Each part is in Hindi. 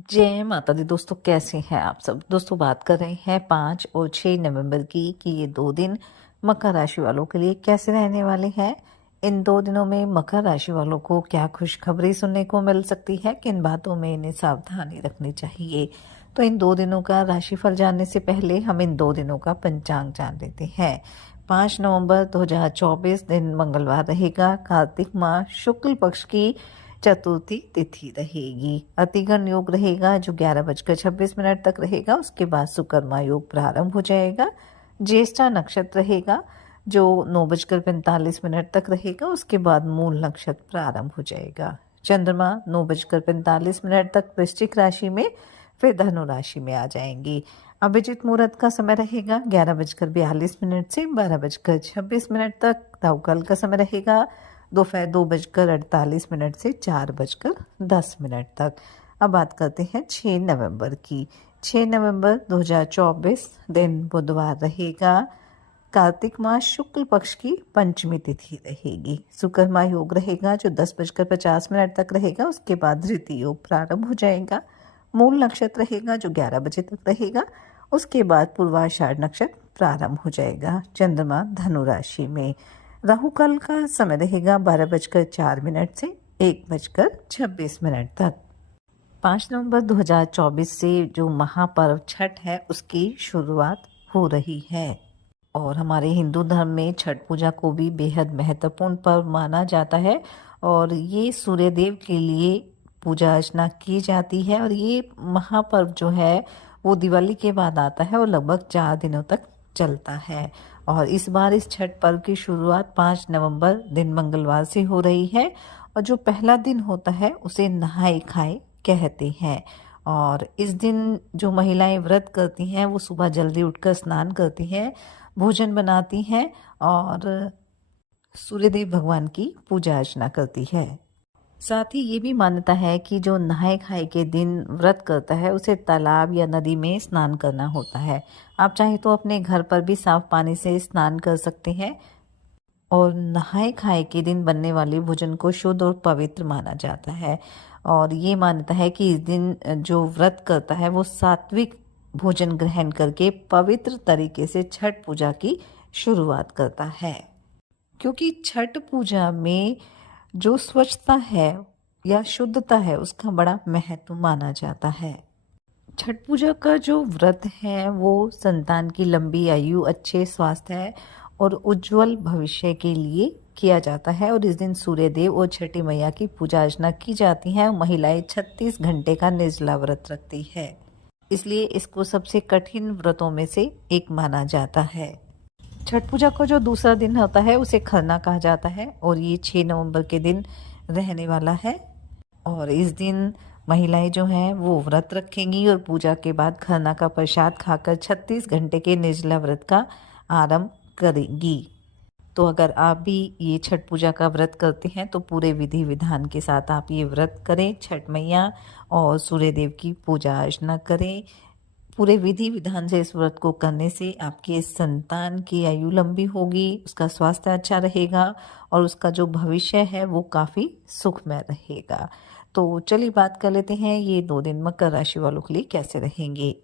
जय माता दी दोस्तों, कैसे हैं आप सब। दोस्तों बात कर रहे हैं 5 और 6 नवंबर की कि ये 2 दिन मकर राशि वालों के लिए कैसे रहने वाले हैं। इन 2 दिनों में मकर राशि वालों को क्या खुशखबरी सुनने को मिल सकती है, किन बातों में इन्हें सावधानी रखनी चाहिए। तो इन 2 दिनों का राशिफल जानने से पहले हम इन 2 दिनों का पंचांग जान लेते हैं। 5 नवंबर 2024 दिन मंगलवार रहेगा। कार्तिक माह शुक्ल पक्ष की चतुर्थी तिथि रहेगी। अतिगण योग रहेगा जो 11:26 तक रहेगा। उसके बाद सुकर्मा योग प्रारंभ हो जाएगा। ज्येष्ठा नक्षत्र रहेगा जो 9:45 तक रहेगा। उसके बाद मूल नक्षत्र प्रारंभ हो जाएगा। चंद्रमा 9:45 तक वृश्चिक राशि में, फिर धनु राशि में आ जाएंगी। अभिजीत मुहूर्त का समय रहेगा 11:42 से 12:26 तक। राहुकाल का समय रहेगा दोपहर 2:48 से 4:10 तक। अब बात करते हैं 6 नवंबर की। 6 नवंबर 2024 दिन बुधवार रहेगा। कार्तिक मास शुक्ल पक्ष की पंचमी तिथि रहेगी। सुकर्मा योग रहेगा जो 10:50 तक रहेगा। उसके बाद धृति योग प्रारंभ हो जाएगा। मूल नक्षत्र रहेगा जो 11 बजे तक रहेगा। उसके बाद पूर्वाषाढ़ नक्षत्र प्रारंभ हो जाएगा। चंद्रमा धनु राशि में। राहु काल का समय रहेगा 12:04 से 1:26 तक। 5 नवंबर 2024 से जो महापर्व छठ है उसकी शुरुआत हो रही है और हमारे हिंदू धर्म में छठ पूजा को भी बेहद महत्वपूर्ण पर्व माना जाता है और ये सूर्य देव के लिए पूजा अर्चना की जाती है। और ये महापर्व जो है वो दिवाली के बाद आता है और लगभग 4 दिनों तक चलता है। और इस बार इस छठ पर्व की शुरुआत 5 नवंबर दिन मंगलवार से हो रही है और जो पहला दिन होता है उसे नहाए खाए कहते हैं। और इस दिन जो महिलाएं व्रत करती हैं वो सुबह जल्दी उठकर स्नान करती हैं, भोजन बनाती हैं और सूर्यदेव भगवान की पूजा अर्चना करती है। साथ ही ये भी मान्यता है कि जो नहाए खाए के दिन व्रत करता है उसे तालाब या नदी में स्नान करना होता है। आप चाहे तो अपने घर पर भी साफ पानी से स्नान कर सकते हैं। और नहाए खाए के दिन बनने वाले भोजन को शुद्ध और पवित्र माना जाता है। और ये मान्यता है कि इस दिन जो व्रत करता है वो सात्विक भोजन ग्रहण करके पवित्र तरीके से छठ पूजा की शुरुआत करता है। क्योंकि छठ पूजा में जो स्वच्छता है या शुद्धता है उसका बड़ा महत्व माना जाता है। छठ पूजा का जो व्रत है वो संतान की लंबी आयु, अच्छे स्वास्थ्य और उज्जवल भविष्य के लिए किया जाता है। और इस दिन सूर्य देव और छठी मैया की पूजा अर्चना की जाती है। महिलाएं 36 घंटे का निर्जला व्रत रखती है, इसलिए इसको सबसे कठिन व्रतों में से एक माना जाता है। छठ पूजा का जो दूसरा दिन होता है उसे खरना कहा जाता है और ये 6 नवंबर के दिन रहने वाला है। और इस दिन महिलाएं जो हैं वो व्रत रखेंगी और पूजा के बाद खरना का प्रसाद खाकर 36 घंटे के निर्जला व्रत का आरंभ करेंगी। तो अगर आप भी ये छठ पूजा का व्रत करते हैं तो पूरे विधि विधान के साथ आप ये व्रत करें, छठ मैया और सूर्य देव की पूजा अर्चना करें। पूरे विधि विधान से इस व्रत को करने से आपके संतान की आयु लंबी होगी, उसका स्वास्थ्य अच्छा रहेगा और उसका जो भविष्य है वो काफ़ी सुखमय रहेगा। तो चलिए बात कर लेते हैं ये 2 दिन मकर राशि वालों के लिए कैसे रहेंगे।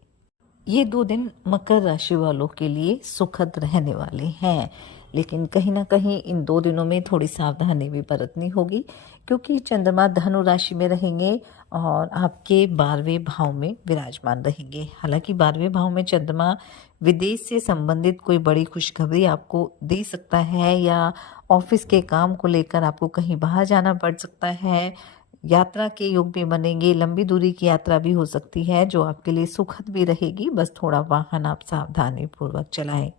ये 2 दिन मकर राशि वालों के लिए सुखद रहने वाले हैं, लेकिन कहीं ना कहीं इन 2 दिनों में थोड़ी सावधानी भी बरतनी होगी क्योंकि चंद्रमा धनु राशि में रहेंगे और आपके 12वें भाव में विराजमान रहेंगे। हालांकि 12वें भाव में चंद्रमा विदेश से संबंधित कोई बड़ी खुशखबरी आपको दे सकता है या ऑफिस के काम को लेकर आपको कहीं बाहर जाना पड़ सकता है। यात्रा के योग भी बनेंगे, लंबी दूरी की यात्रा भी हो सकती है जो आपके लिए सुखद भी रहेगी। बस थोड़ा वाहन आप सावधानी पूर्वक चलाएं।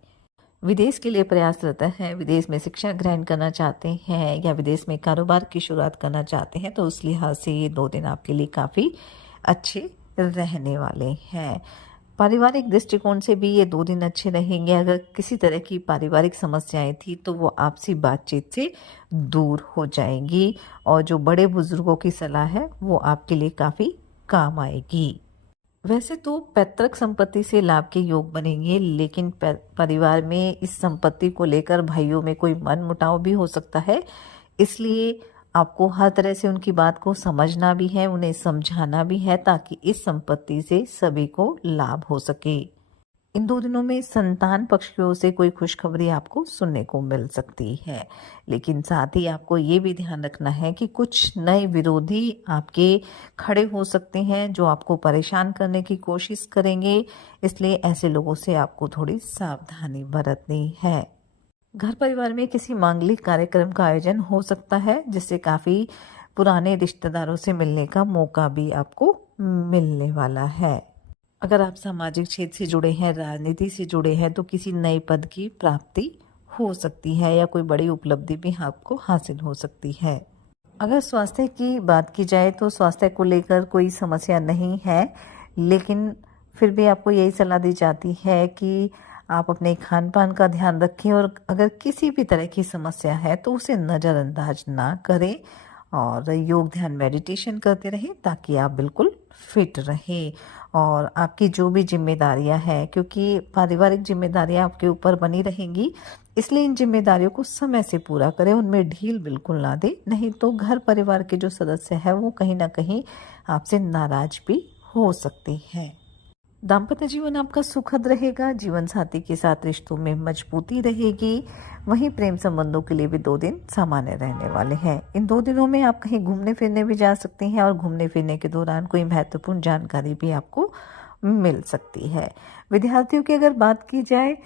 विदेश के लिए प्रयास रहता है, विदेश में शिक्षा ग्रहण करना चाहते हैं या विदेश में कारोबार की शुरुआत करना चाहते हैं तो उस लिहाज से ये 2 दिन आपके लिए काफ़ी अच्छे रहने वाले हैं। पारिवारिक दृष्टिकोण से भी ये 2 दिन अच्छे रहेंगे। अगर किसी तरह की पारिवारिक समस्याएं थी तो वो आपसी बातचीत से दूर हो जाएंगी और जो बड़े बुजुर्गों की सलाह है वो आपके लिए काफ़ी काम आएगी। वैसे तो पैतृक संपत्ति से लाभ के योग बनेंगे, लेकिन परिवार में इस संपत्ति को लेकर भाइयों में कोई मनमुटाव भी हो सकता है। इसलिए आपको हर तरह से उनकी बात को समझना भी है, उन्हें समझाना भी है ताकि इस संपत्ति से सभी को लाभ हो सके। इन 2 दिनों में संतान पक्ष की ओर से कोई खुशखबरी आपको सुनने को मिल सकती है। लेकिन साथ ही आपको ये भी ध्यान रखना है कि कुछ नए विरोधी आपके खड़े हो सकते हैं जो आपको परेशान करने की कोशिश करेंगे। इसलिए ऐसे लोगों से आपको थोड़ी सावधानी बरतनी है। घर परिवार में किसी मांगलिक कार्यक्रम का आयोजन हो सकता है जिससे काफ़ी पुराने रिश्तेदारों से मिलने का मौका भी आपको मिलने वाला है। अगर आप सामाजिक क्षेत्र से जुड़े हैं, राजनीति से जुड़े हैं तो किसी नए पद की प्राप्ति हो सकती है या कोई बड़ी उपलब्धि भी आपको हासिल हो सकती है। अगर स्वास्थ्य की बात की जाए तो स्वास्थ्य को लेकर कोई समस्या नहीं है, लेकिन फिर भी आपको यही सलाह दी जाती है कि आप अपने खान-पान का ध्यान रखें और अगर किसी भी तरह की समस्या है तो उसे नज़रअंदाज ना करें और योग, ध्यान, मेडिटेशन करते रहें ताकि आप बिल्कुल फिट रहें। और आपकी जो भी ज़िम्मेदारियां हैं, क्योंकि पारिवारिक ज़िम्मेदारियां आपके ऊपर बनी रहेंगी, इसलिए इन ज़िम्मेदारियों को समय से पूरा करें, उनमें ढील बिल्कुल ना दें, नहीं तो घर परिवार के जो सदस्य हैं वो कहीं ना कहीं आपसे नाराज भी हो सकते हैं। दाम्पत्य जीवन आपका सुखद रहेगा, जीवन साथी के साथ रिश्तों में मजबूती रहेगी। वहीं प्रेम संबंधों के लिए भी 2 दिन सामान्य रहने वाले हैं। इन 2 दिनों में आप कहीं घूमने फिरने भी जा सकती हैं और घूमने फिरने के दौरान कोई महत्वपूर्ण जानकारी भी आपको मिल सकती है। विद्यार्थियों की अगर बात की जाए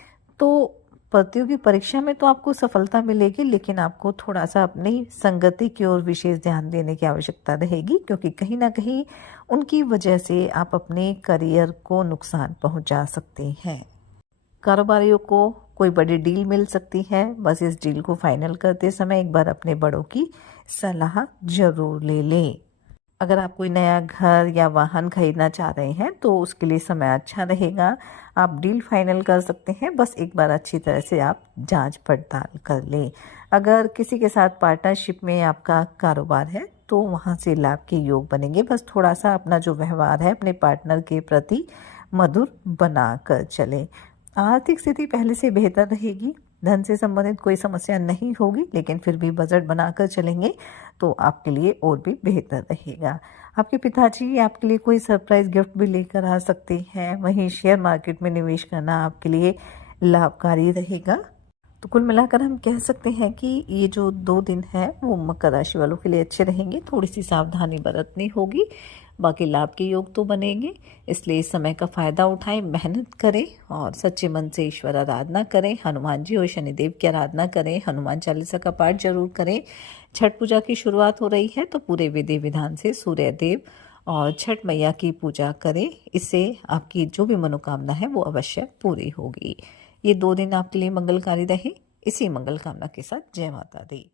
तो प्रतियोगी परीक्षा में तो आपको सफलता मिलेगी, लेकिन आपको थोड़ा सा अपनी संगति की ओर विशेष ध्यान देने की आवश्यकता रहेगी, क्योंकि कहीं ना कहीं उनकी वजह से आप अपने करियर को नुकसान पहुंचा सकते हैं। कारोबारियों को कोई बड़ी डील मिल सकती है, बस इस डील को फाइनल करते समय एक बार अपने बड़ों की सलाह जरूर ले लें। अगर आप कोई नया घर या वाहन खरीदना चाह रहे हैं तो उसके लिए समय अच्छा रहेगा, आप डील फाइनल कर सकते हैं, बस एक बार अच्छी तरह से आप जांच पड़ताल कर लें। अगर किसी के साथ पार्टनरशिप में आपका कारोबार है तो वहां से लाभ के योग बनेंगे, बस थोड़ा सा अपना जो व्यवहार है अपने पार्टनर के प्रति मधुर बना कर चलें। आर्थिक स्थिति पहले से बेहतर रहेगी, धन से संबंधित कोई समस्या नहीं होगी, लेकिन फिर भी बजट बनाकर चलेंगे तो आपके लिए और भी बेहतर रहेगा। आपके पिताजी आपके लिए कोई सरप्राइज गिफ्ट भी लेकर आ सकते हैं। वहीं शेयर मार्केट में निवेश करना आपके लिए लाभकारी रहेगा। तो कुल मिलाकर हम कह सकते हैं कि ये जो 2 दिन है वो मकर राशि वालों के लिए अच्छे रहेंगे। थोड़ी सी सावधानी बरतनी होगी, बाकी लाभ के योग तो बनेंगे। इसलिए इस समय का फायदा उठाएं, मेहनत करें और सच्चे मन से ईश्वर आराधना करें। हनुमान जी और शनिदेव की आराधना करें, हनुमान चालीसा का पाठ जरूर करें। छठ पूजा की शुरुआत हो रही है तो पूरे विधि विधान से सूर्य देव और छठ मैया की पूजा करें। इससे आपकी जो भी मनोकामना है वो अवश्य पूरी होगी। ये 2 दिन आपके लिए मंगलकारी रहे। इसी मंगल कामना के साथ जय माता दी।